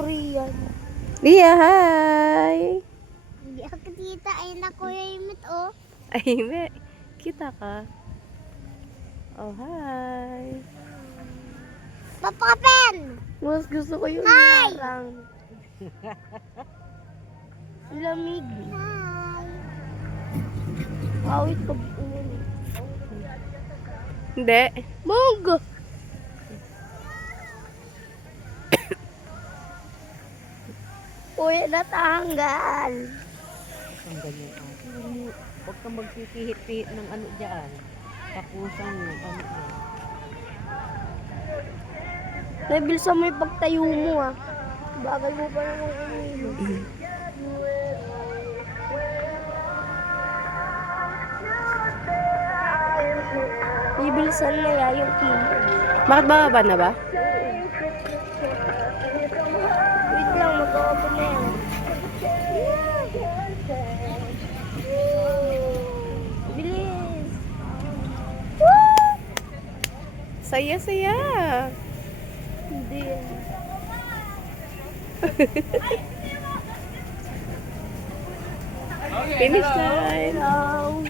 Korean. Lia, hi! Hindi ako kita. Ay na Kuya Imit, oh. Ay, hindi. Kita ka. Oh, hi! Papapen! Mas gusto ko yung Hi! harang. Lamig. Hi! Awit ko. Hindi. Monggo! Uy, natanggal. Ang ganyan ako. Huwag kang magpipihit-pihit ng ano dyan. Tapusan mo, ano mo. Nabilsan mo yung pagtayo mo, ah. Bagay mo pa naman umiinom. Bibilisan na ya yung kilo. Bakit bababa na ba? Wait lang, mag-open na yan. Bilis! Saya-saya. Hindi yan. Finish line. Hello!